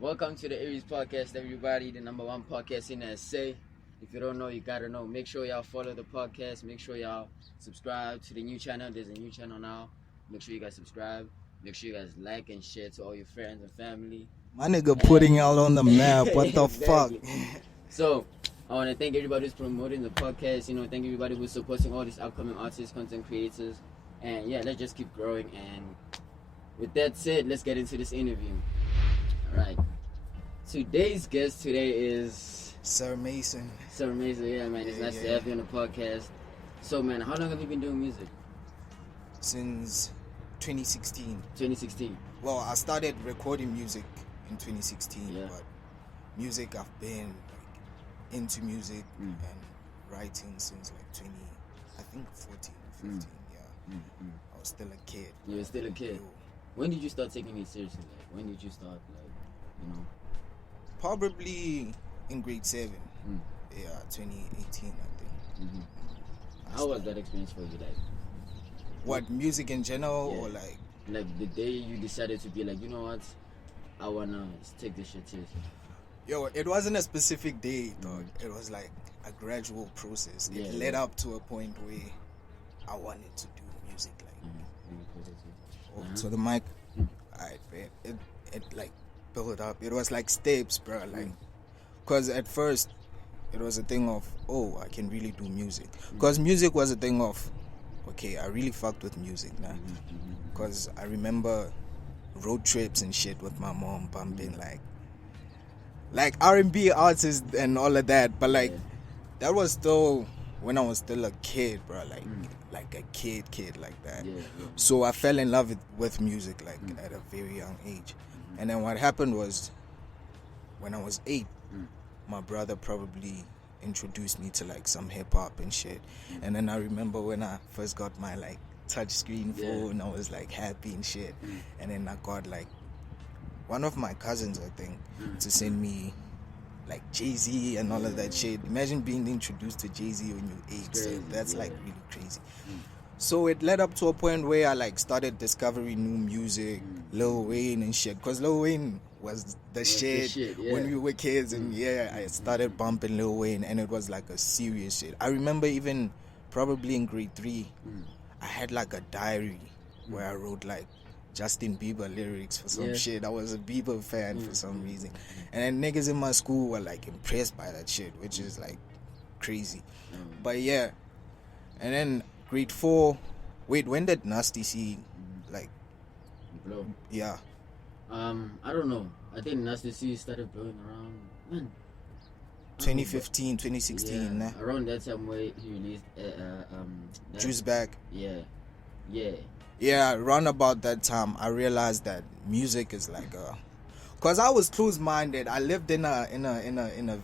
Welcome to the Aries podcast, everybody. The number one podcast in SA. If you don't know, you gotta know. Make sure y'all follow the podcast. Make sure y'all subscribe to the new channel. There's a new channel now. Make sure you guys subscribe. Make sure you guys like and share to all your friends and family. My nigga putting y'all on the map. What the fuck? So, I want to thank everybody who's promoting the podcast. Thank everybody who's supporting all these upcoming artists, content creators. And yeah, let's just keep growing. And with that said, let's get into this interview. All right. Today's guest today is Sir Masun. Sir Masun. Yeah, man. It's nice to have you on the podcast. So, man, how long have you been doing music? Since 2016. 2016. Well, I started recording music in 2016, Yeah. but music I've been into music and writing since 14, 15. Yeah. I was still a kid. You were still a kid. When did you start taking it seriously? When did you start, Probably in grade 7. Yeah, 2018, I think. How was that experience for you, What, music in general, Yeah. or like the day you decided to be like, you know what, I wanna take this shit seriously? Yo, it wasn't a specific day, dog. It was like a gradual process. It led up to a point where I wanted to do music, to the mic. Alright, man. It built up. It was like steps, bro. Cause at first it was a thing of, oh, I can really do music. Cause music was a thing of, okay, I really fucked with music now. Cause I remember road trips and shit with my mom bumping like R&B artists and all of that. But that was still when I was still a kid, bro. Like a kid like that. So I fell in love with music at a very young age. And then what happened was, when I was 8, my brother probably introduced me to some hip hop and shit. And then I remember when I first got my touch screen phone, I was happy and shit. And then I got one of my cousins, I think, to send me Jay-Z and all of that shit. Imagine being introduced to Jay-Z when you're 8. So that's really crazy. So it led up to a point where I started discovering new music, Lil Wayne and shit. Cause Lil Wayne was the shit when we were kids, and I started bumping Lil Wayne, and it was a serious shit. I remember even probably in grade 3, I had a diary where I wrote Justin Bieber lyrics for some shit. I was a Bieber fan for some reason. And then niggas in my school were impressed by that shit, which is crazy. But yeah. And then grade 4, wait, when did Nasty C blow? Yeah. I don't know. I think Nasty C started blowing around when? 2015, 2016, nah. Around that time where he released Juice Bag. Yeah. Around about that time I realized that music is cause I was close-minded. I lived in a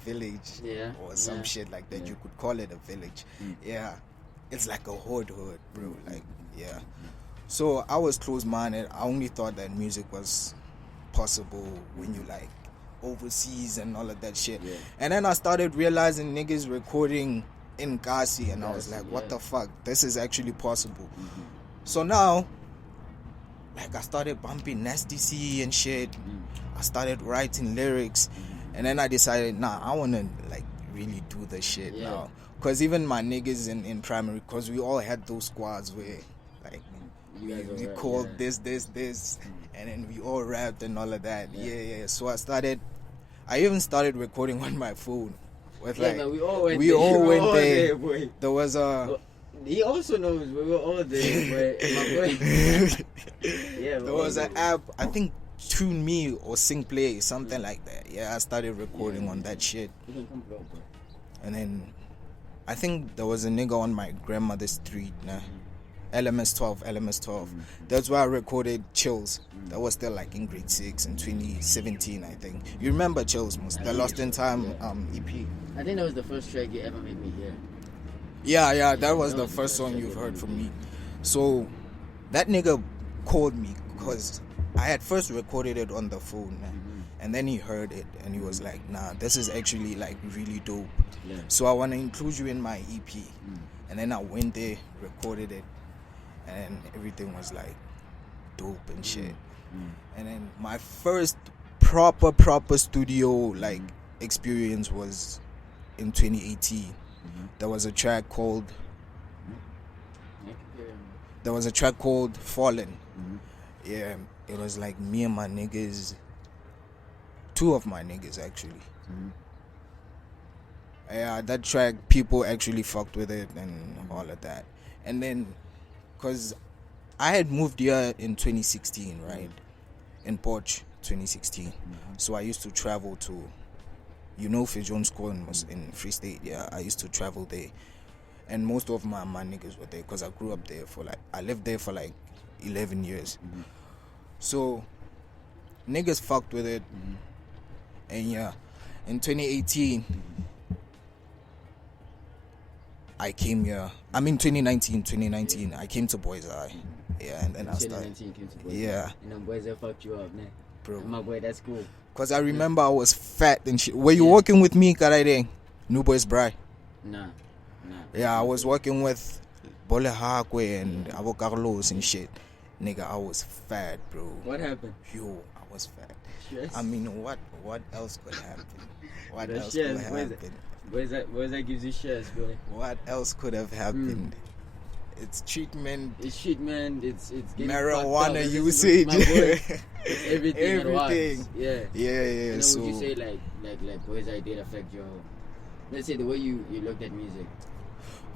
village, or some shit like that. You could call it a village. Yeah, it's like a hood, bro. So I was close-minded. I only thought that music was possible when you overseas and all of that shit. And then I started realizing niggas recording in Kasi, and I was like, what the fuck? This is actually possible. So now, I started bumping Nasty C and shit. I started writing lyrics, and then I decided, I want to really do the shit now. Cause even my niggas in primary, cause we all had those squads where we called this, and then we all rapped and all of that. So I even started recording on my phone. With man, we all went there. Boy. There was a. He also knows we were all there, boy. My boy. There was an app, I think Tune Me or Sing Play, something like that. I started recording on that shit. And then I think there was a nigga on my grandmother's street, LMS12. That's where I recorded Chills. That was still in grade 6 in 2017, I think. You remember Chills, the Lost in Time EP? I think that was the first track you ever made me hear. Yeah, that was the first song you've heard from me. So that nigga called me because I had first recorded it on the phone, and then he heard it and he was like, nah, this is actually really dope. So I want to include you in my EP. And then I went there, recorded it, and everything was dope and shit. And then my first proper studio like experience was in 2018. There was a track called Fallen. Yeah, it was like me and my niggas, two of my niggas actually. Yeah, that track, people actually fucked with it and all of that. And then, cause I had moved here in 2016, right? In Porch, 2016. So I used to travel to, Fijon School in Free State. Yeah, I used to travel there. And most of my niggas were there because I grew up there I lived there for like 11 years. So, niggas fucked with it. And yeah, in 2018, I came here. 2019, I came to Boys Eye. Yeah, and then I started. 2019 came to Boys Eye. Yeah. And then Boys Eye fucked you up, man. Bro. And my boy, that's cool. Because I remember I was fat and shit. Were you working with me, Karaide? New Boys Bri? Nah. Yeah, I was working with Bole Hakwe and Avo Carlos and shit. Nigga, I was fat, bro. What happened? Yo, I was fat. Stress? I mean, what else could happen? What The else stress, could happen? Boys that gives you stress, bro. What else could have happened? It's treatment. It's treatment. It's getting marijuana usage. My boy. It's everything at once. Yeah. Yeah. And So would you say like Boys Eye did affect your, let's say, the way you looked at music?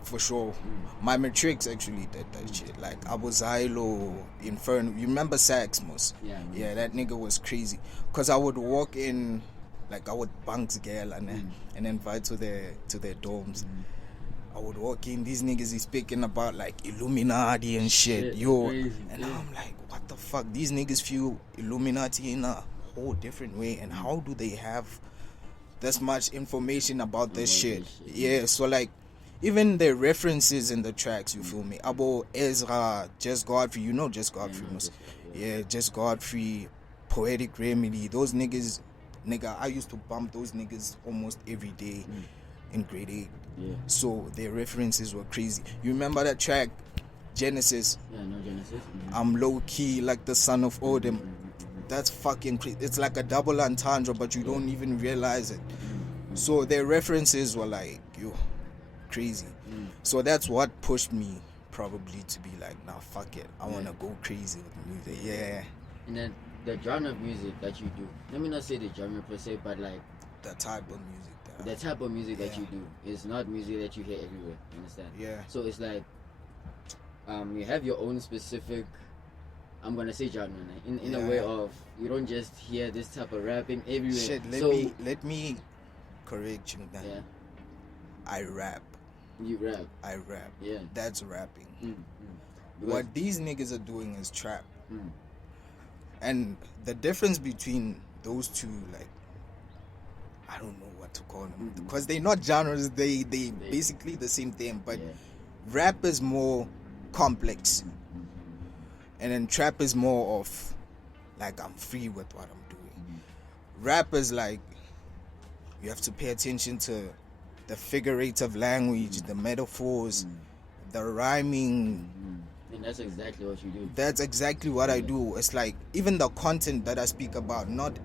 for sure, my matrix actually did that shit. Like I was Hilo, Inferno. You remember Sax Mos? Yeah, that nigga was crazy. Cause I would walk in, like I would banks girl and invite to their dorms. I would walk in, these niggas is speaking about like Illuminati and shit, yo. Crazy, and I'm like, what the fuck? These niggas feel Illuminati in a whole different way, and how do they have this much information about this shit? Yeah, so like, even the references in the tracks, you feel me? Abo Ezra, Just Godfrey, you know Just Godfrey, Just Godfrey, Poetic Remedy, those niggas, I used to bump those niggas almost every day in grade 8. Yeah. So their references were crazy. You remember that track, Genesis? Yeah, no Genesis. I'm low key like the son of Odin. That's fucking crazy. It's like a double entendre, but you don't even realize it. So their references were like, yo, crazy. So that's what pushed me probably to be like, nah, fuck it. I want to go crazy with music. Yeah. And then the genre of music that you do, let me not say the genre per se, but like the type of music. The type of music that you do is not music that you hear everywhere. You understand? Yeah. So it's like, you have your own specific, I'm gonna say genre, in a way of you don't just hear this type of rapping everywhere. Shit, let me correct you then. Yeah. I rap. You rap. I rap. Yeah. That's rapping. What these niggas are doing is trap. And the difference between those two, like, I don't know what to call them, because they're not genres. They basically the same thing, but rap is more complex, and then trap is more of like I'm free with what I'm doing. Rap is like you have to pay attention to the figurative language, the metaphors, the rhyming. And that's exactly what you do. That's exactly what I do. It's like even the content that I speak about, not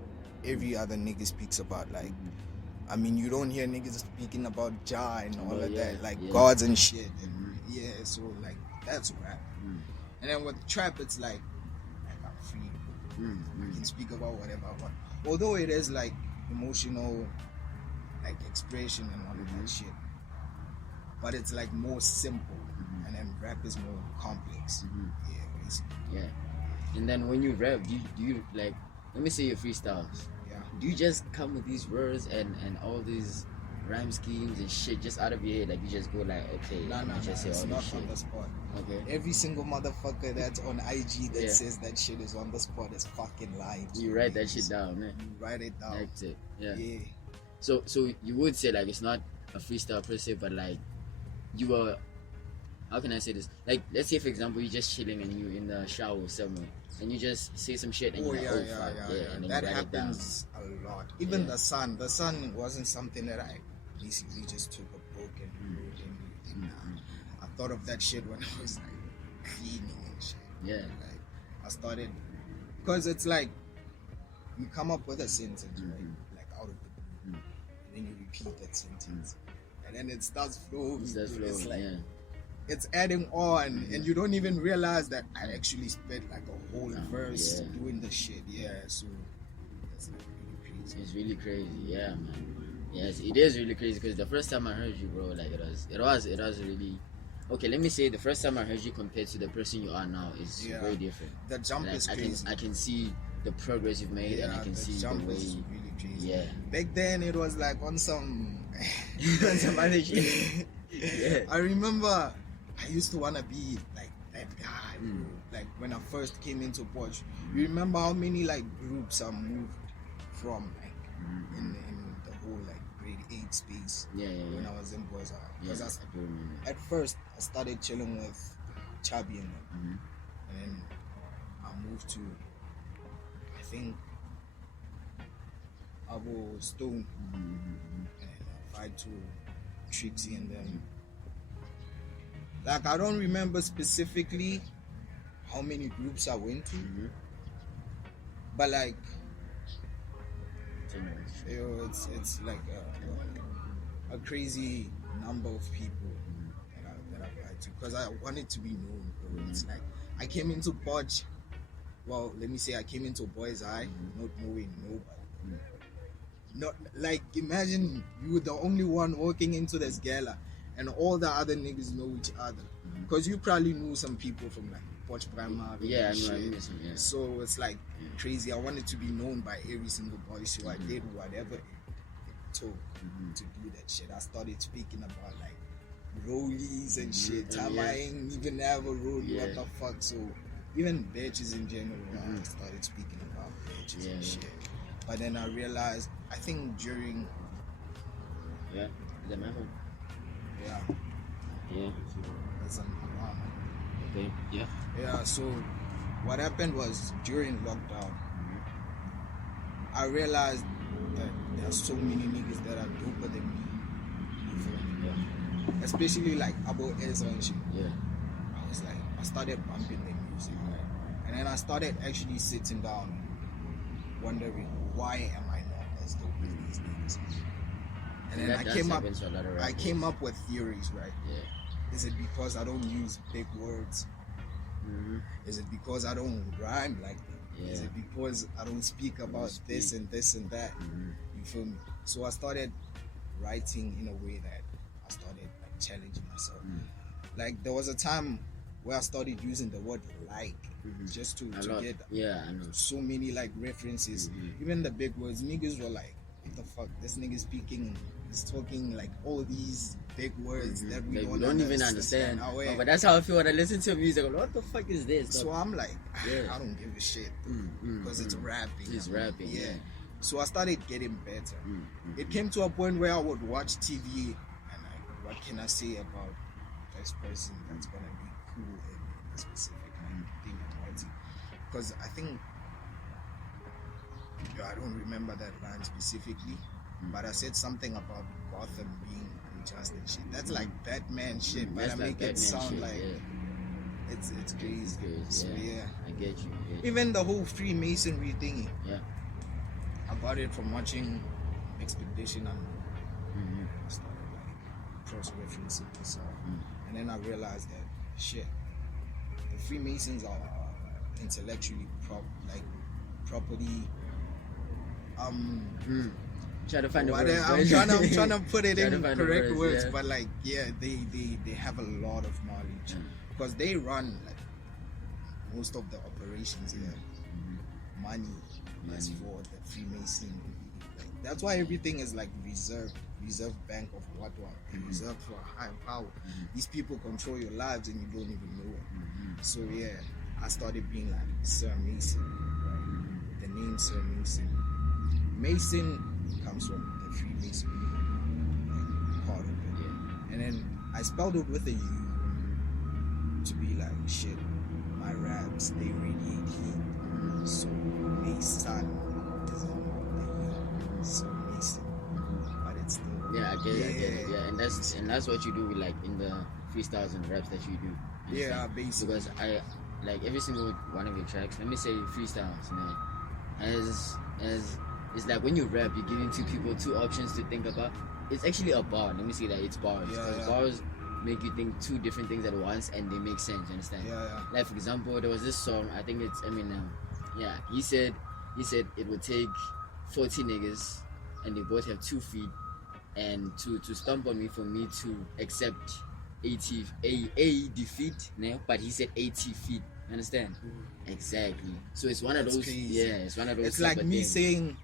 every other nigga speaks about. Like, I mean, you don't hear niggas speaking about Jah and all of that, like gods and shit. And so like that's rap. And then with trap, it's like I'm free. I can speak about whatever I want. Although it is like emotional, like expression and all of that shit, but it's like more simple. And then rap is more complex. Yeah, basically. Yeah. And then when you rap, do you like? Let me say your freestyles. Do you just come with these words and all these rhyme schemes and shit just out of your head? Like you just go like, okay, nah, just say it's all not this shit on the spot. Okay. Every single motherfucker that's on IG that says that shit is on the spot is fucking lying. You write that shit down, man. You write it down. That's it. Yeah. Yeah. So you would say like it's not a freestyle per se, but like you are. How can I say this? Like, let's say for example, you're just chilling and you in the shower somewhere, and you just say some shit and you're like, and then that you write happens a lot. Even the sun wasn't something that I basically just took a book and wrote and I thought of that shit when I was like cleaning and shit. Yeah. Like I started, because it's like you come up with a sentence, right? Mm-hmm. Like out of the blue, Mm. and then you repeat that sentence, and then it starts flowing. It's like yeah. it's adding on, and you don't even realize that I actually spent like a whole verse Yeah. doing the shit. Yeah, so that's like really crazy. It's really crazy, yeah, man. Yes, it is really crazy because the first time I heard you, bro, like it was really. Okay, let me say the first time I heard you compared to the person you are now is very different. The jump Like, is crazy. I can see the progress you've made, and I can see the jump way. is really crazy. Yeah. Back then it was like on some On some other shit. Yeah. I remember I used to wanna be like that guy, bro. Like when I first came into Porsche. You remember how many like groups I moved from like in the whole like grade 8 space when I was in Boys High. Because at first I started chilling with Chubby and them. And then I moved to I think Abo Stone and I fight to Trixie and them. Like I don't remember specifically how many groups I went to, but like it's like a crazy number of people that I applied to because I wanted to be known, bro. It's like I came into Podge. Well, let me say I came into Boys High not knowing nobody. Not like imagine you were the only one walking into this gala and all the other niggas know each other because you probably knew some people from like Poch Primary. Yeah, I knew some, yeah. So it's like crazy. I wanted to be known by every single boy, so I did whatever it took to do that shit. I started speaking about like rollies and shit. Time I ain't even have a rollie. What the fuck? So even bitches in general, I started speaking about bitches and shit. But then I realized, I think during is that my home? Yeah. That's an alarm. Okay. Yeah. Yeah, so what happened was during lockdown, I realized that there are so many niggas that are doper than me. You feel me? Especially like about Ezra and shit. Yeah. I was like, I started bumping their music, right? And then I started actually sitting down, wondering why am I not as dope as these niggas? And then I came up with theories, right? Yeah. Is it because I don't use big words? Is it because I don't rhyme like them? Yeah. Is it because I don't speak about this and this and that? You feel me? So I started writing in a way that I started like challenging myself. Like there was a time where I started using the word like just to get I know. so many like references. Even the big words, niggas were like, what the fuck? This nigga he's talking like all these big words that we like, don't even understand. But that's how I feel when I listen to music. What the fuck is this? So I'm like, I don't give a shit because it's rapping. It's rapping. Yeah. So I started getting better. It came to a point where I would watch TV and like, what can I say about this person that's gonna be cool in a specific thing I'm writing? Because I think I don't remember that line specifically, but I said something about Gotham being unjust and shit. That's like Batman shit, but I make it sound like it's crazy. So I get you. Even the whole Freemasonry thingy. Yeah. I got it from watching Expedition and started like cross-referencing myself. And then I realized that shit, the Freemasons are intellectually property. Try to find the I'm words. trying to put it in correct words, yeah. but like they have a lot of knowledge because they run like most of the operations here. Money is for the Freemason. Like, that's why everything is like reserve bank of what reserved for a higher power. These people control your lives and you don't even know it. So I started being like Sir Mason, right? The name Sir Mason. Mason comes from the Freemason part of it. And then I spelled it with a U to be like shit. My raps, they radiate heat. So Mason is in the U. So Mason. But it's still I get it. Yeah, and that's what you do with like in the freestyles and raps that you do. Yeah, basically. Because I like every single one of your tracks. Let me say freestyles, man. as it's like when you rap, you're giving two people two options to think about. It's actually a bar. Let me see that it's bars. Yeah, Because yeah. bars make you think two different things at once and they make sense. You understand? Yeah, yeah. Like for example, there was this song. I think it's Eminem. Yeah, he said it would take 40 niggas and they both have 2 feet and to stomp on me for me to accept 80 a defeat. No, but he said 80 feet. Understand? Exactly. So it's one of That's those. crazy. Yeah, it's one of those. It's type like of me things. saying,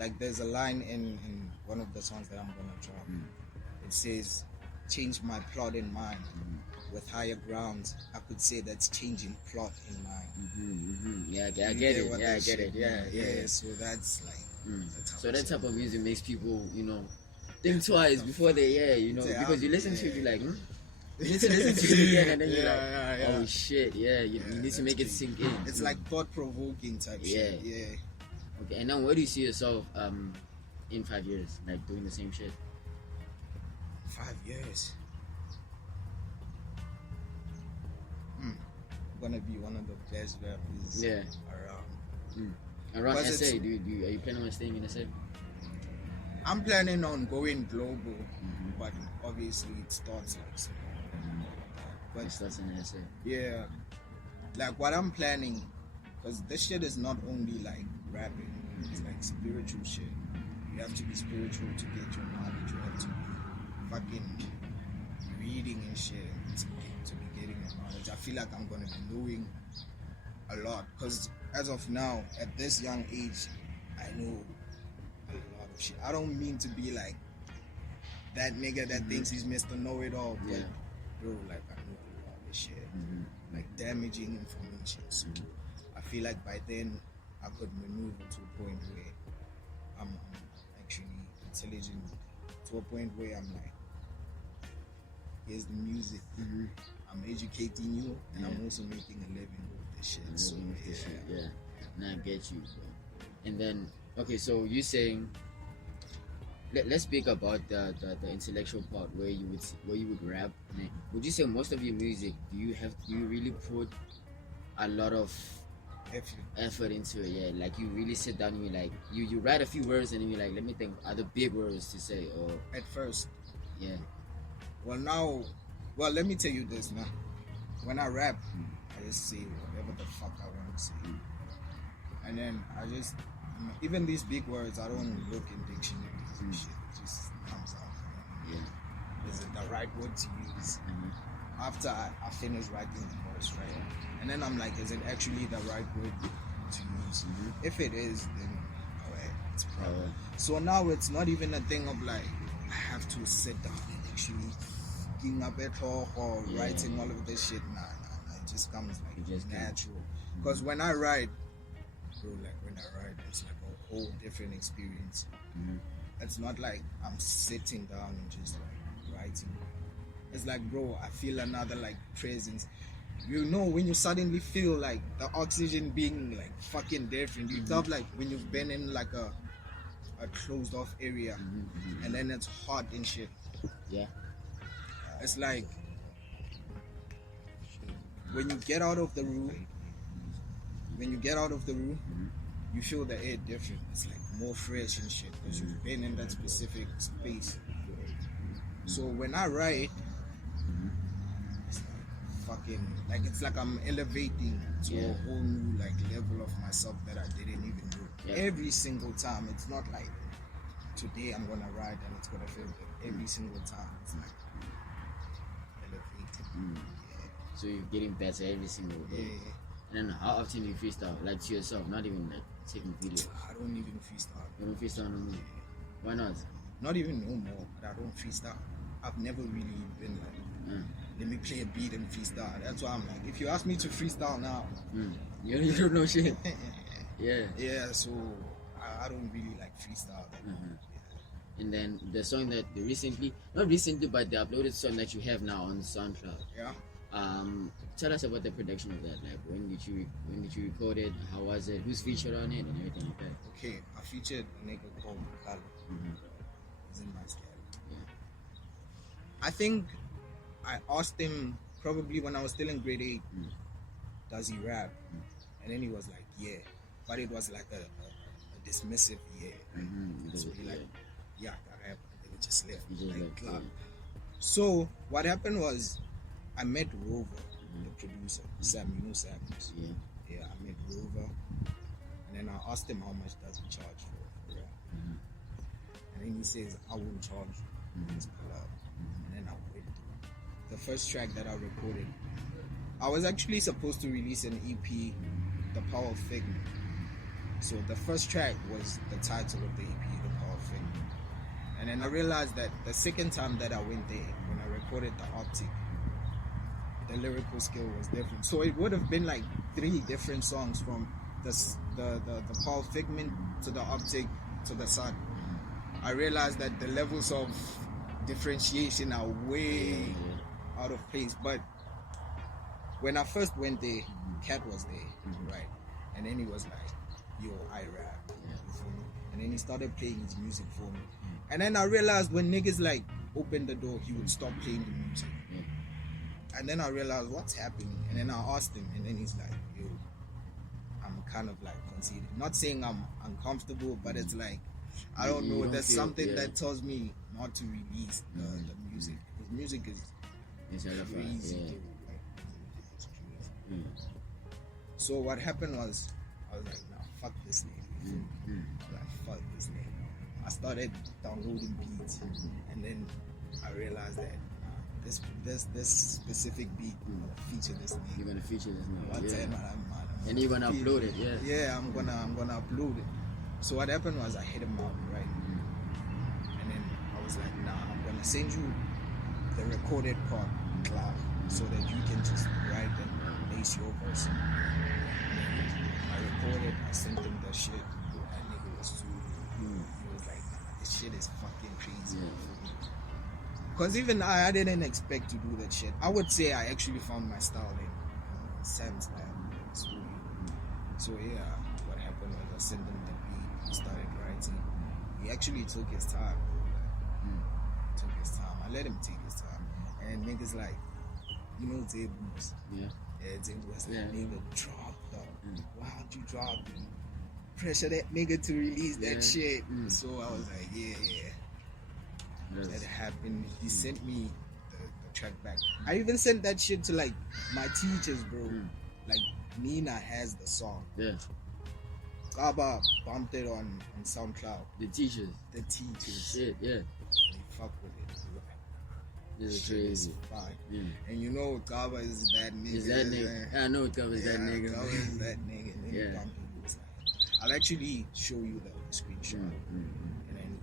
like there's a line in one of the songs that I'm gonna drop. It says, "Change my plot in mind with higher grounds." I could say that's changing plot in mind. Yeah, I You get it. what Yeah, I that get it. shit Yeah, means? yeah. So that's like. So that type of music makes people, think twice before they, Say, because you listen to it, yeah. you're like, You need to listen to it again, and then you're like, yeah. oh shit, yeah. You need to make it sink in. It's like thought-provoking type shit. Yeah. Okay, and then where do you see yourself in 5 years, like doing the same shit? 5 years. Gonna be one of the best rappers around. Around Because SA, it's- are you planning on staying in SA? I'm planning on going global, but obviously it starts like small. But it But starts in SA. yeah, like what I'm planning, because this shit is not only like rapping, it's like spiritual shit. You have to be spiritual to get your knowledge. You have to be fucking reading and shit to be getting your knowledge. I feel like I'm gonna be knowing a lot, because as of now, at this young age, I know a lot of shit. I don't mean to be like that nigga that thinks he's Mr. Know-It-All, but bro, like I know a lot of shit, like damaging information. So I feel like by then I could maneuver to a point where I'm actually intelligent, to a point where I'm like, here's the music, I'm educating you, and I'm also making a living with this shit. So Yeah. Now I get you, bro. And then, okay, so you saying, let's speak about the intellectual part where you would rap. Would you say most of your music, do you really put a lot of effort into it? Yeah, like you really sit down and you write a few words and then you're like, let me think other big words to say, or at first, yeah. Well, let me tell you this now. When I rap, I just say whatever the fuck I want to say. And then I just, even these big words, I don't look in dictionaries and shit. It just comes out. Yeah. Is it the right word to use? After I finish writing the verse, right? And then I'm like, is it actually the right word to use? If it is, then alright, it's a problem. So now it's not even a thing of like, I have to sit down and actually fucking up at all or writing all of this shit. Nah. It just comes like just natural. Because when I write, bro, it's like a whole different experience. It's not like I'm sitting down and just like writing. It's like, bro, I feel another like presence. You know, when you suddenly feel like the oxygen being like fucking different. You felt like when you've been in like a closed off area and then it's hot and shit. Yeah. It's like when you get out of the room, you feel the air different. It's like more fresh and shit because you've been in that specific space. So when I write, it's like fucking, like it's like I'm elevating to a whole new like level of myself that I didn't even know. Every single time, it's not like today I'm gonna write and it's gonna feel good. Every single time, it's like elevating. So you're getting better every single day. And then how often do you freestyle? Like to yourself, not even like taking videos. I don't even freestyle. You don't freestyle no more? Why not? Not even no more, but I don't freestyle. I've never really been like, let me play a beat and freestyle. That's why I'm like, if you ask me to freestyle now, you don't know shit. Yeah, so I don't really like freestyle. And then the song that they not recently, but the uploaded song that you have now on SoundCloud. Yeah. Tell us about the production of that. Like, when did you record it? How was it? Who's featured on it and everything like that? Okay, I featured a nigga called Carlo. He's in my scale. I think I asked him probably when I was still in grade 8, does he rap? And then he was like, yeah. but it was like a dismissive yeah. It's really like yeah, I rap, and then it just left. You just like, left, club. yeah. So what happened was I met Rover, the producer, Sam. You know Sam? Yeah. Yeah, I met Rover, and then I asked him how much does he charge for rap, and then he says I won't charge you. Just pull up, and then I went through. The first track that I recorded, I was actually supposed to release an EP, The Power of Figment. So the first track was the title of the EP, The Power of Figment. And then I realized that the second time that I went there, when I recorded the Optic, the lyrical skill was different. So it would have been like 3 different songs from the Power of Figment to the Optic to the Sun. I realized that the levels of differentiation are way out of place. But when I first went there, Cat was there, right? And then he was like, yo, I rap, you feel me? And then he started playing his music for me. And then I realized when niggas like opened the door, he would stop playing the music. And then I realized what's happening. And then I asked him, and then he's like, yo, I'm kind of like conceited. Not saying I'm uncomfortable, but it's like, I don't know, there's something that tells me not to release the music. Because music is crazy. Dude. Like, it's crazy. So what happened was, I was like, nah, fuck this nigga. I was like, fuck this nigga. I started downloading beats, and then I realized that this specific beat, I'm gonna feature this nigga. You're gonna feature this nigga. Time and you're gonna upload it, yeah. Yeah, I'm gonna upload it. So what happened was I hit him up, right? And then I was like, nah, I'm gonna send you the recorded part, cloud, so that you can just write and lace your verse. I recorded, I sent him the shit. That nigga was too. He was like, nah, this shit is fucking crazy. Because even I didn't expect to do that shit. I would say I actually found my style in Sam's style. So yeah, what happened was I sent him the beat, he started writing. He actually took his time. I let him take his time. And niggas like, you know Zebu's. Yeah, Zebu was like, nigga, drop though. Why'd you drop it? Pressure that nigga to release that shit. So I was like, yeah. That happened. He sent me the track back. I even sent that shit to like my teachers, bro. Like Nina has the song. Yeah. Gaba bumped it on SoundCloud. The teachers. Shit, yeah. They fuck with it. This is crazy. And you know Gaba is that nigga. Is that nigga? I know Gaba is that nigga. Gaba is that nigga. And then he bumped it. I'll actually show you the screenshot. And then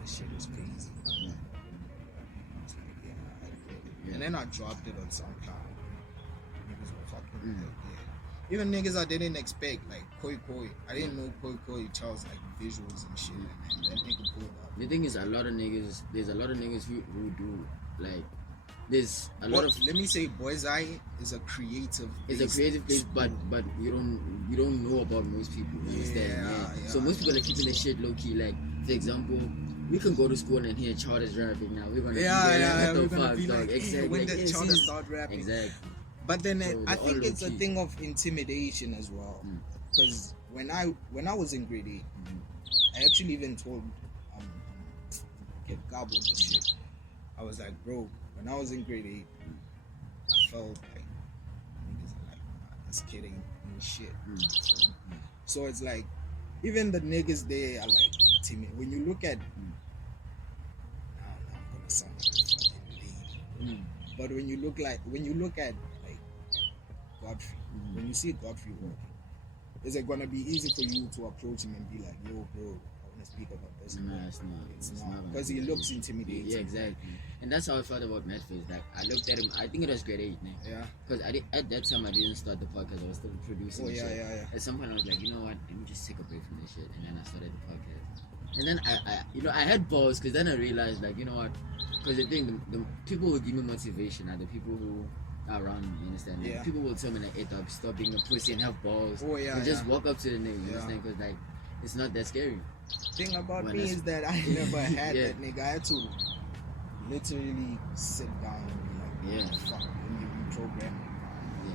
this shit was crazy. I was like, and then I dropped it on SoundCloud. Niggas were fucking even niggas I didn't expect, like Koi. I didn't know Koi Charles like visuals and shit. And that nigga pulled up. The thing is, there's a lot of niggas who do like. There's a lot of. Let me say, Boys Eye is a creative. It's a creative place, but you don't know about most people. You understand? Yeah. So most people are keeping the shit low key. Like for example, we can go to school and hear Charles rapping now. We're gonna we're gonna be like, exactly. When did Charles start rapping? Exactly. But then I think it's a thing of intimidation as well. Because when I was in grade 8, I actually even told Gabo this shit. I was like, bro, when I was in grade 8, I felt like niggas are like, nah, this kid ain't shit. So it's like, even the niggas there are like timid. When you look at, I'm gonna sound like a fucking lady. But when you look at like Godfrey, when you see Godfrey working, is it gonna be easy for you to approach him and be like, yo, bro, I wanna speak about this? No, it's not. Because he looks intimidating. Yeah, exactly. And that's how I felt about Madface. Like I looked at him. I think it was grade 8, man. Yeah. Because at that time I didn't start the podcast. I was still producing. Yeah. At some point I was like, you know what? Let me just take a break from this shit. And then I started the podcast. And then I had pause because then I realized like, you know what? Because the thing, the people who give me motivation are the people who are around me. You understand? Like, people will tell me like, hey, dog, stop being a pussy and have balls. Just walk up to the nigga. You understand? Because like, it's not that scary. Thing about me is that I never had that nigga. I had to literally sit down and be like, fuck, when you reprogram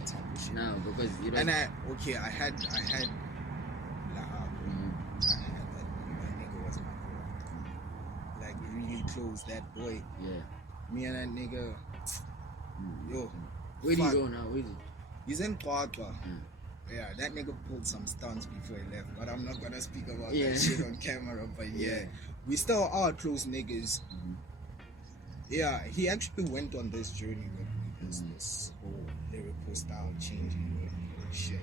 type of shit. No, because you know. And I had close, that boy. Yeah. Me and that nigga, yo. Where do you fuck. go now? Where is it? He's in Kwatwa. Yeah, that nigga pulled some stunts before he left, but I'm not gonna speak about Yeah. that shit on camera. But yeah, Yeah. we still are close niggas. Yeah, he actually went on this journey with me, this whole lyrical style changing and shit.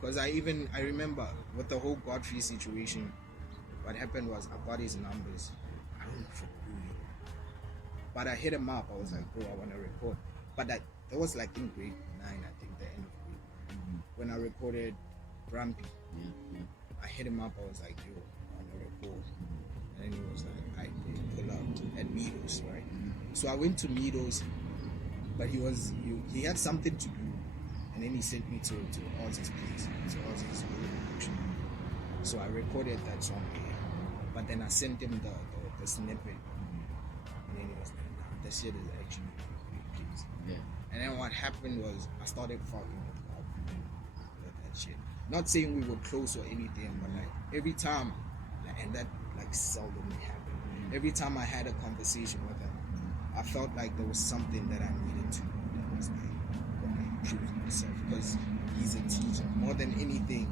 Because I remember with the whole Godfrey situation, what happened was I got his numbers. I don't know for who, but I hit him up. I was like, bro, I want to record. But that was like in grade 9, I think, the end of grade. When I recorded Grumpy, I hit him up. I was like, yo, I want to record. And then he was like, I pull up at Meadows, right? So I went to Meadows, but he had something to do, and then he sent me to Ozzy's place, to Ozzy's production. So I recorded that song there, but then I sent him the snippet, and then he was like, nah, that shit is actually really crazy. Yeah. And then what happened was I started fucking with that shit. Not saying we were close or anything, but like every time, and that like seldomly happened. Every time I had a conversation with him, I felt like there was something that I needed to do that was like gonna improve myself, because he's a teacher more than anything.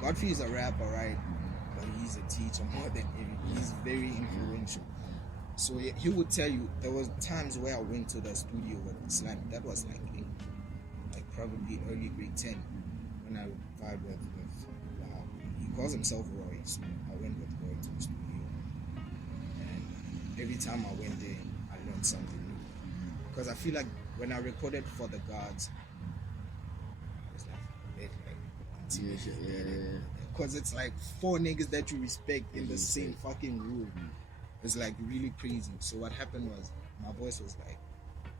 Godfrey is a rapper, right? But he's a teacher more than anything. He's very influential. So he would tell you there was times where I went to the studio with Slam. That was like probably early grade 10 when I vibed with he calls himself Roy. So I went with Roy to the studio, and every time I went there, I learned something new. Because I feel like when I recorded for the Gods, I was like a bit intimidated. Because it's like 4 niggas that you respect in the same fucking room. It's like really crazy. So what happened was my voice was like,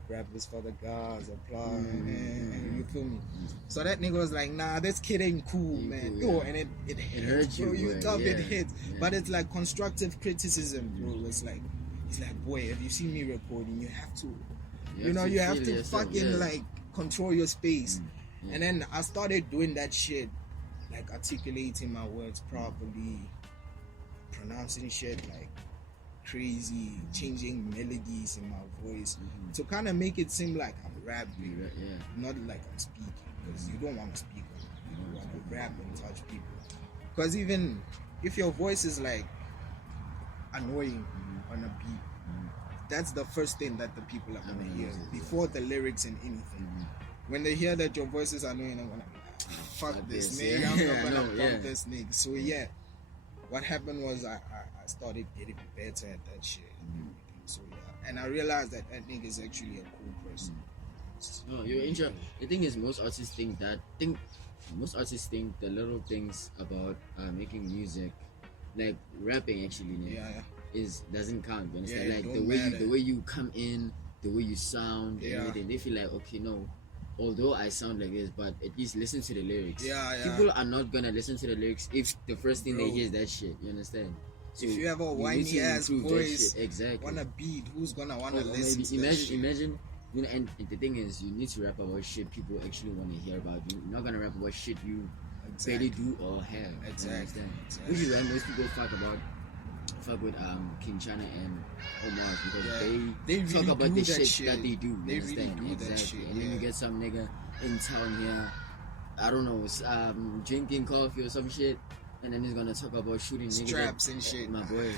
rap is for the Gods, apply, and you feel me? So that nigga was like, nah, this kid ain't cool, man. Yo, and it hurts, bro. You thought it hits. But it's like constructive criticism, bro. It's like boy, if you see me recording, you have to you have to fucking like control your space. And then I started doing that shit, like articulating my words properly, pronouncing shit like crazy, changing melodies in my voice to kind of make it seem like I'm rapping, not like I'm speaking, because you don't want to speak, you want to rap and touch people. Because even if your voice is like annoying on a beat, that's the first thing that the people are gonna hear before the lyrics and anything. When they hear that your voice is annoying, I'm gonna be like, fuck this nigga, I'm not gonna bump this nigga. So yeah, what happened was I started getting better at that shit and everything. So yeah, and I realized that nigga is actually a cool person. No, you're interesting. The thing is, most artists think the little things about making music, like rapping actually, doesn't count. You understand? Like the way you come in, the way you sound, and everything. They feel like, okay, no, although I sound like this, but at least listen to the lyrics. People are not gonna listen to the lyrics if the first thing they hear is that shit. You understand? So if you have a whiny ass voice, exactly, wanna beat, who's gonna wanna listen to imagine, that shit? Imagine, and the thing is, you need to rap about shit people actually want to hear about. You're not gonna rap about shit you barely do or have. Exactly. Which is why most people fuck with King China and Omar, because they really talk about the shit that they do. They really do that shit. And then you get some nigga in town here, I don't know, drinking coffee or some shit, and then he's gonna talk about shooting straps and shit. My boy.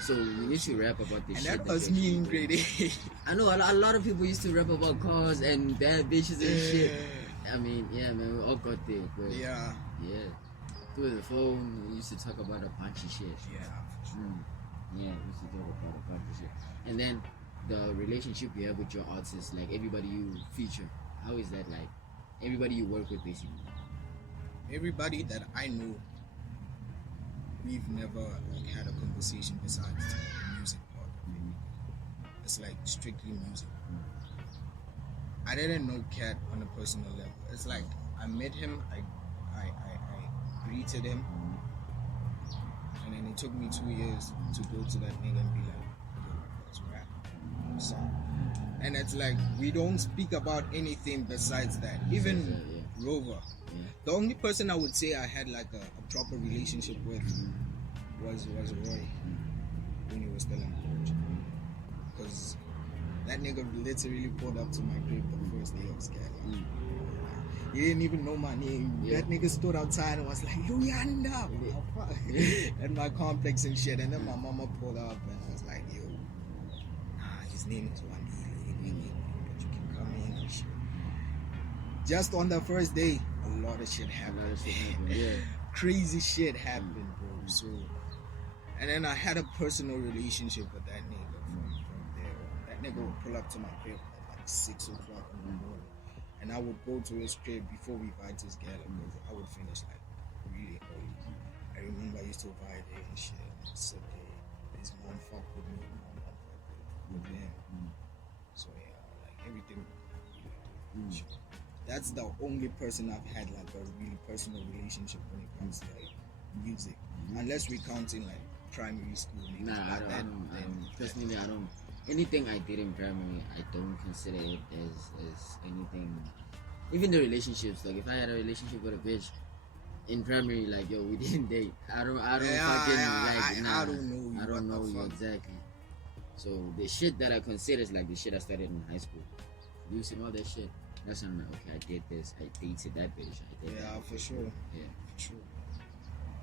So you need to rap about this and shit. And that was me in grade 8. I know a lot of people used to rap about cars and bad bitches and shit. I mean, yeah, man, we all got there, bro. Yeah. Through the phone, we used to talk about a bunch of shit. Yeah. Yeah, we used to talk about a bunch of shit. And then the relationship you have with your artists, like everybody you feature, how is that like? Everybody you work with, basically. Everybody that I know, we've never like had a conversation besides the music part of it. It's like strictly music. I didn't know Cat on a personal level. It's like I met him, I greeted him, and then it took me 2 years to go to that nigga and be like, yo, let's rap. So, and it's like we don't speak about anything besides that. Even Rover. The only person I would say I had like a proper relationship with was Roy. when he was still in college. Because that nigga literally pulled up to my crib the first day of Scala. He didn't even know my name. Yeah. That nigga stood outside and was like, Luyanda! And my complex and shit. And then my mama pulled up and was like, yo, his name is Wandile, but you can come in and shit. Just on the first day, a lot of shit happened. Yeah. Crazy shit happened, bro. So, and then I had a personal relationship with that nigga from there. That nigga would pull up to my crib at like 6 o'clock in the morning. And I would go to his crib before we vibe his gala because I would finish like really early. I remember I used to vibe there and shit. So his mom fucked with me, my mom fucked with him. So yeah, like everything. That's the only person I've had like a really personal relationship when it comes to like music. Unless we count in like primary school. Nah, I don't. Personally, I don't. Anything I did in primary, I don't consider it as anything. Even the relationships, like if I had a relationship with a bitch in primary, like yo, we didn't date. I don't know you. I don't know you exactly. So the shit that I consider is like the shit I started in high school. Using all that shit. That's when I'm like, okay, I did this. I dated that bitch. I did that. For sure. Yeah, for sure.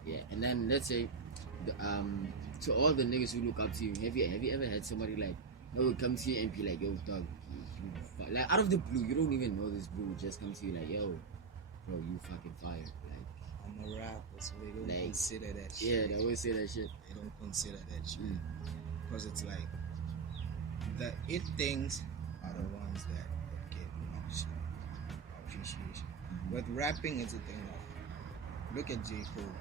Yeah, and then let's say, to all the niggas who look up to you, have you ever had somebody like, no, would come to you and be like, yo, dog, like out of the blue, you don't even know this blue, just come to you like, yo, bro, you fucking fire. Like, I'm a rapper, so they don't like, consider that shit. Yeah, they always say that shit. They don't consider that shit. Because it's like, the it things are the ones that get much appreciation. With rapping, it's a thing of, look at J. Cole.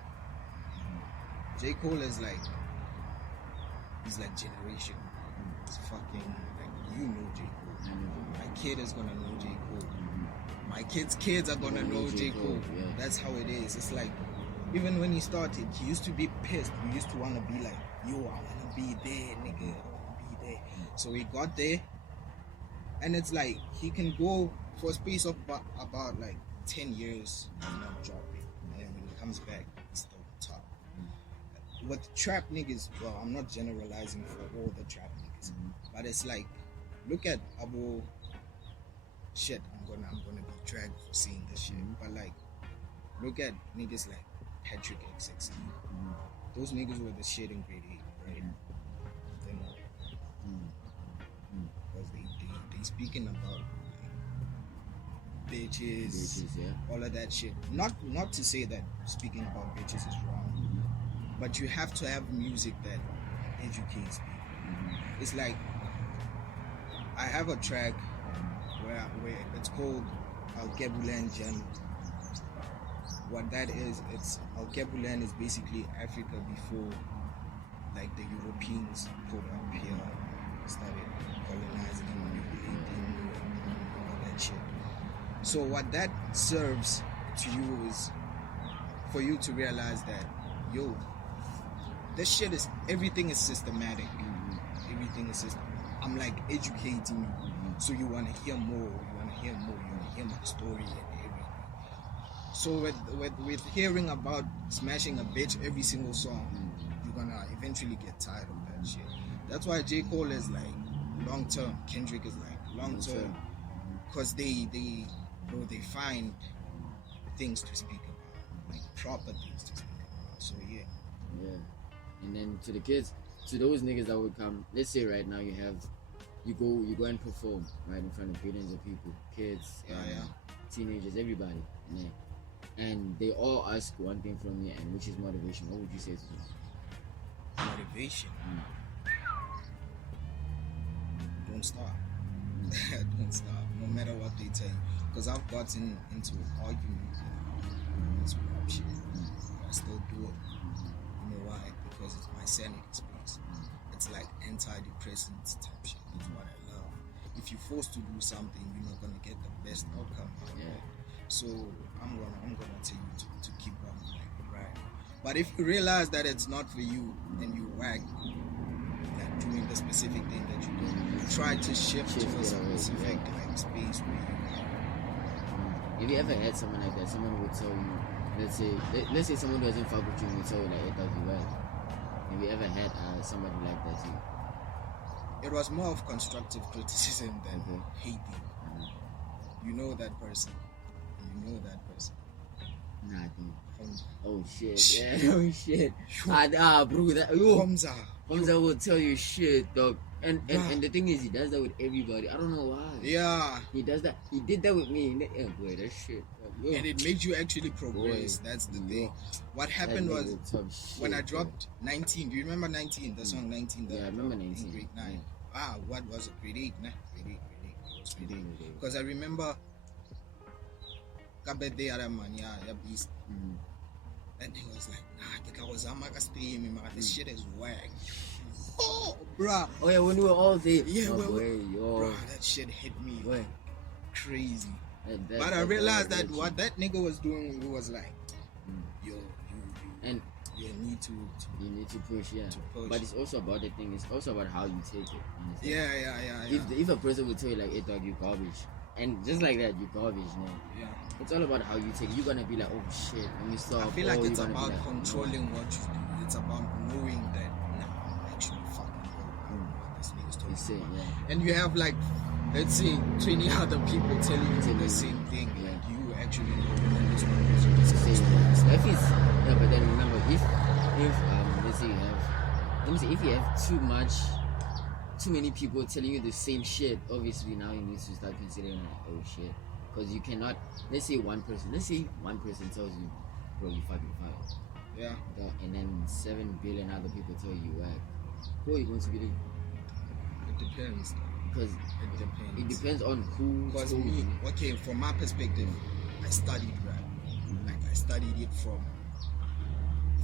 J. Cole is like, he's like generation. It's fucking, like, you know J. Cole. My kid is gonna know J. Cole. My kids are gonna know J. Cole. Yeah. That's how it is. It's like, even when he started, he used to be pissed. He used to wanna be like, yo, I wanna be there, nigga. I wanna be there. So he got there, and it's like, he can go for a space of about like 10 years and not drop it. And then when he comes back, he's still on top. With trap niggas, well, I'm not generalizing for all the trap niggas, but it's like, look at Abu. Shit, I'm gonna be dragged for saying this shit, but like, look at niggas like Patrick XXE. Those niggas were the shit in grade 8, right? They know, because they speaking about like, bitches, yeah. all of that shit. Not to say that speaking about bitches is wrong, but you have to have music that educates people. It's like, I have a track where it's called Alkebulan Jam. What that is, it's Alkebulan is basically Africa before like the Europeans pulled up here, started colonizing and manipulating all that shit. So what that serves to you is for you to realize that, yo, this shit is, everything is systematic. Everything is systematic. I'm like educating you, so you want to hear more. You want to hear my story and everything. So with hearing about smashing a bitch every single song, you're gonna eventually get tired of that shit. That's why J. Cole is like long term. Kendrick is like long term, because they find things to speak about, like proper things to speak about. So yeah. And then to the kids, to those niggas that would come, let's say right now you go and perform right in front of billions of people, kids, teenagers, everybody, and they all ask one thing from you, and which is motivation. What would you say to them? Motivation. Don't stop. Don't stop, no matter what they tell you. Because I've gotten into arguments and this rap shit. I still do it. You know why? Because it's my sanity space. It's like antidepressants type shit. It's what I love. If you're forced to do something, you're not gonna get the best outcome out of it. So I'm gonna tell you to keep on like, right. But if you realize that it's not for you, then you whack like doing the specific thing that you do. Try to shift to a specific like space where you. Have you ever had someone like that? Someone would tell you, let's say someone doesn't fuck with you and they tell you like it does you well. Have you ever had somebody like that too? It was more of constructive criticism than hating. You know that person. Nah, I don't. Hamza. Oh shit, yeah, oh shit. Bro, that Hamza. Hamza will tell you shit, dog. And the thing is, he does that with everybody. I don't know why. Yeah. He does that. He did that with me. Yeah, boy, that shit. Yo. And it made you actually progress. Boy, That's the thing. What happened was when I dropped 19. Do you remember 19? The song 19. Yeah, I remember 19. In grade 9. Yeah. What was it? Grade 8, nah? Grade 8. It was grade 8. Because I remember Kabede Araman, yeah, beast. And he was like, this shit is whack. Oh, bruh. Oh yeah, when we were all there. Yeah, bro, that shit hit me boy. Crazy. But I realized that what that nigga was doing, he was like, yo, and you need to push, yeah. To push. But it's also about the thing. It's also about how you take it. Yeah. If a person would tell you like, "Hey dog, you garbage," and just like that, you garbage, man. Yeah. It's all about how you take it. You're gonna be like, "Oh shit," when you stop. I feel like it's about controlling what you do. It's about knowing that I'm actually fucking good. This nigga's talking about. Yeah. And you have like, let's say 20 other people telling you the same thing. Yeah. Like you actually know that this one person is same. If it's but then remember if if you have too many people telling you the same shit, obviously now you need to start considering like, oh shit, because you cannot. Let's say one person tells you, bro, you fucking fired. Yeah. And then 7 billion other people tell you whack. Who are you going to believe? It depends. Because it depends on who. Because me, okay, from my perspective, I studied rap. Like I studied it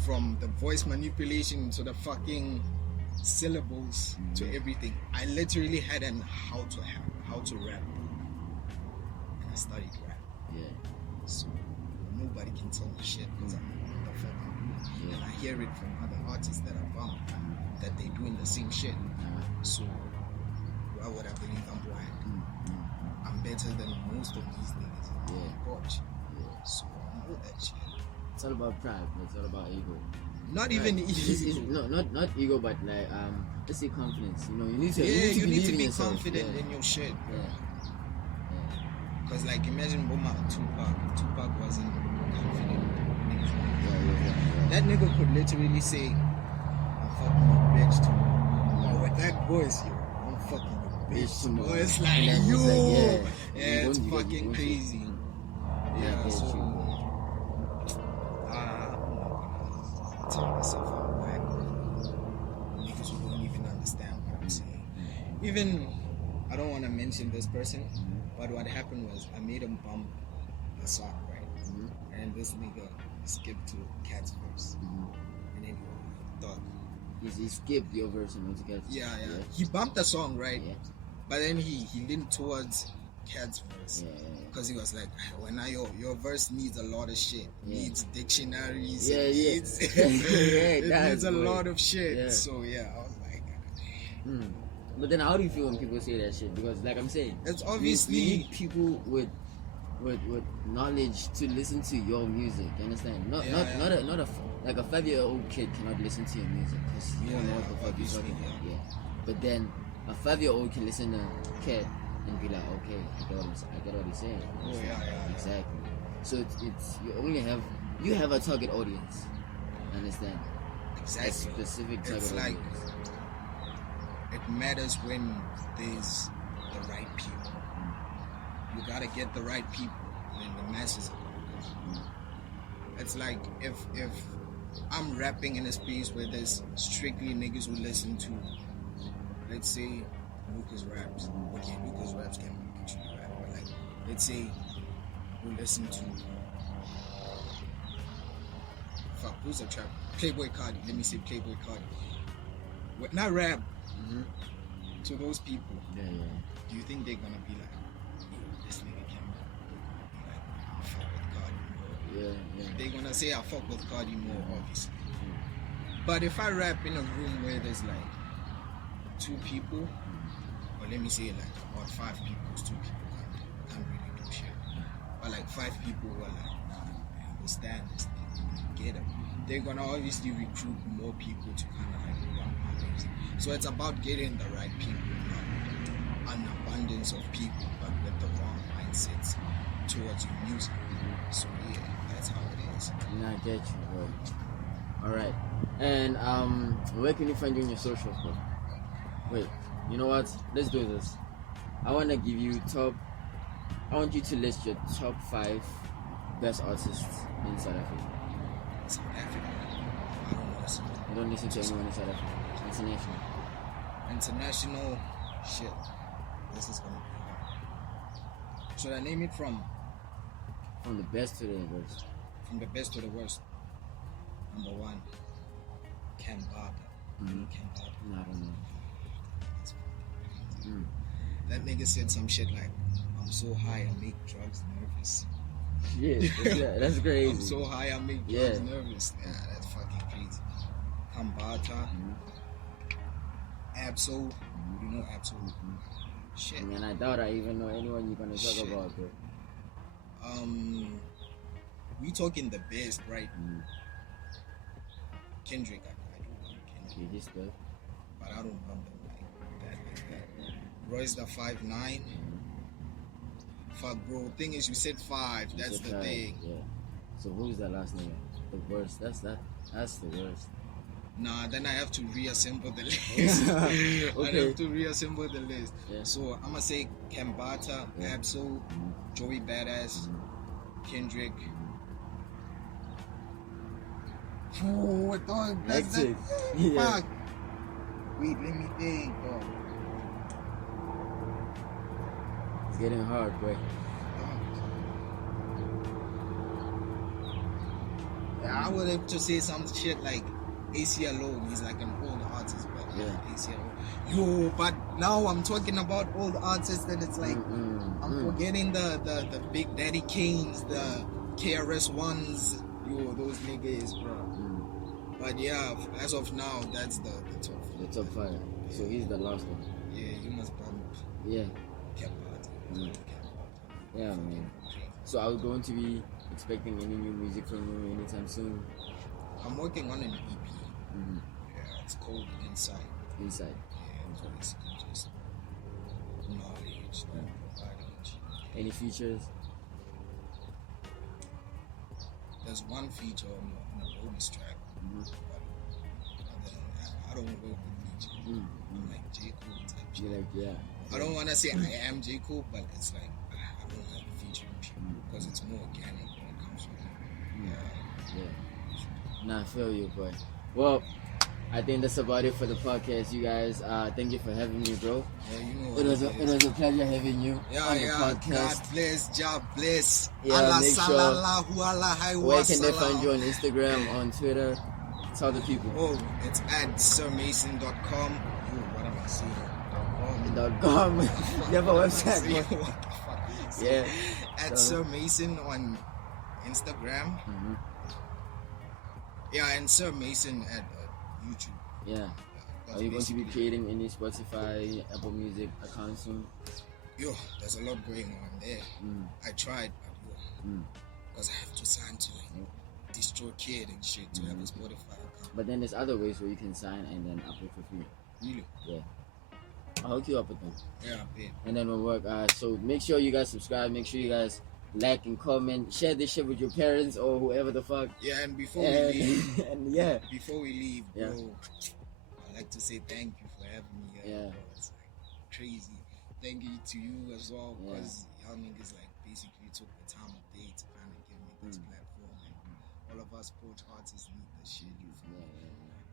from the voice manipulation to the fucking syllables to everything. I literally had how to rap. And I studied rap. Yeah. So nobody can tell me shit because I'm the fucking dude. And I hear it from other artists that I found that they doing the same shit. So why would I believe I'm black? I'm better than most of these niggas in the watch. So I know that shit. It's all about pride, but it's all about ego. Not even ego. Not ego, but like let's say confidence. You know, you need to. You need to be yourself. confident in your shit. Yeah. Cause like imagine Boma Tupac wasn't confident. That nigga could literally say, "I'm fucking your bitch tomorrow." Or with that voice, I'm fucking your bitch tomorrow. It's like it's fucking crazy. Yeah, so. Tell myself I'm whack because you don't even understand what I'm saying. Even I don't want to mention this person, but what happened was I made him bump a song, right? And this nigga skipped to Cat's verse, and then he thought he skipped your verse and went to Cat's. Yeah. He bumped the song, right? Yeah. But then he leaned towards Cat's verse. Because he was like, well, now your verse needs a lot of shit. Needs dictionaries. It needs a lot of shit. So I was like, damn. But then how do you feel when people say that shit? Because like I'm saying, it's obviously you need people with knowledge to listen to your music. You understand? Not like a 5-year-old kid cannot listen to your music because you don't know what the fuck you're talking about. Yeah. But then a 5-year-old can listen to Kid and be like, okay, I get what he's saying. Exactly. So it's you have a target audience. Understand? Exactly. A specific target it's like audience. It matters when there's the right people. You gotta get the right people, and the masses are gonna come. It's like if I'm rapping in a space where there's strictly niggas who listen to, let's say, Lucas raps. Okay, Lucas raps can actually rap, but like, let's say who listen to who's a trap? Playboy Cardi. Let me say Playboy Cardi. Not rap to those people. Do you think they're gonna be like, this nigga can be like, I fuck with Cardi more? They're gonna say I fuck with Cardi more, obviously. But if I rap in a room where there's like 2 people, or let me say like about 5 people, 2 people can't really do shit. But like 5 people who are like, nah, I understand this thing, get them. they're gonna obviously recruit more people to kind of like run my music. So it's about getting the right people, not an abundance of people, but with the wrong mindsets towards your music. So yeah, that's how it is. Nah, I get you, bro. All right. And where can you find you in your socials, bro? Wait, you know what? Let's do this. I want to give you I want you to list your top 5 best artists in South Africa. South Africa. I don't listen. You don't listen to anyone in South Africa. International. International shit. This is gonna be hard. Should I name it from the best to the worst? From the best to the worst. Number 1, Kambata. Kambata. No, I don't know. That nigga said some shit like, I'm so high I make drugs nervous. Yeah, that's crazy. I'm so high I make drugs nervous. Yeah, that's fucking crazy. Kambata. Absol. You know Absol. Shit. Man, I doubt I even know anyone you're gonna talk about, bro. We talking the best, right? Kendrick, I do love Kendrick. Okay, he's good. But I don't love them like that. Royce the 5'9". Fuck, bro. Thing is, you said 5. That's the thing. Yeah. So who's that last name? The worst. That's the worst. Nah, then I have to reassemble the list. Okay. I have to reassemble the list. Yeah. So I'm gonna say Kambata, Absol, Joey Badass, Kendrick. Oh, dog, that's it. Fuck. Wait, let me think, dog. It's getting hard, boy. I would have to say some shit like AC Alone. He's like an old artist, but AC Alone. Yo, but now I'm talking about old artists, and it's like I'm forgetting the Big Daddy Kanes, the KRS Ones. Yo, those niggas, bro. But yeah, as of now, that's the top. The top 5. So he's the last one. Yeah, you must bump. Yeah. Kambata. Yeah, man. So are we going to be expecting any new music from you anytime soon? I'm working on an EP. Yeah, it's called Inside. Inside. Yeah, it's basically just knowledge, providing. Any features? There's one feature on the bonus track. But other than that, I don't work with features. I'm like J. Cole type shit. You're like, yeah. I don't want to say I am J. Cole, but it's like I don't like featuring people because it's more organic when it comes from Yeah. Nah, I feel you, boy. Well, I think that's about it for the podcast, you guys. Thank you for having me, bro. Yeah, you know it was a pleasure having you on the podcast. God bless, job bless. Yeah, Allah make sure. Salallahu Allah Hai Where can they find you on Instagram, on Twitter? Tell the people. Oh, it's at sirmason.com. Yo, what am I saying? .com. You have a website, bro. What the fuck is Yeah. At Sir Mason on Instagram. Yeah, and Sir Mason at YouTube. Yeah. Are you going to be creating any Spotify, Apple Music accounts soon? Yo, there's a lot going on there. I tried, but because I have to sign to like DistroKid and shit to have a Spotify account. But then there's other ways where you can sign and then upload for free. Really? Yeah. I'll hook you up with them. Yeah, I bet. And then we'll work. So make sure you guys subscribe. Make sure you guys like and comment. Share this shit with your parents or whoever the fuck. Yeah, and before we leave, before we leave, bro, I'd like to say thank you for having me here. Yeah. Bro. It's like crazy. Thank you to you as well, because y'all niggas like basically took the time of day to kind of give me this platform. And all of us sports artists need this shit. You feel me?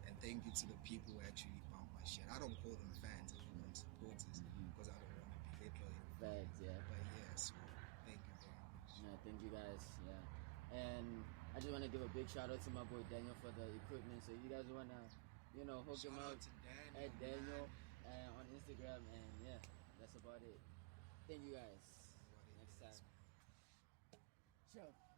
And thank you to the people who actually bump my shit. I don't call them fans, I call them supporters, because I don't want to be Hitler. Facts, yeah. But yeah, so thank you very much. Yeah, thank you guys. Yeah. And I just want to give a big shout out to my boy Daniel for the equipment. So if you guys want to, hook him out at Daniel on Instagram. And yeah, that's about it. Thank you guys. Next time. Ciao.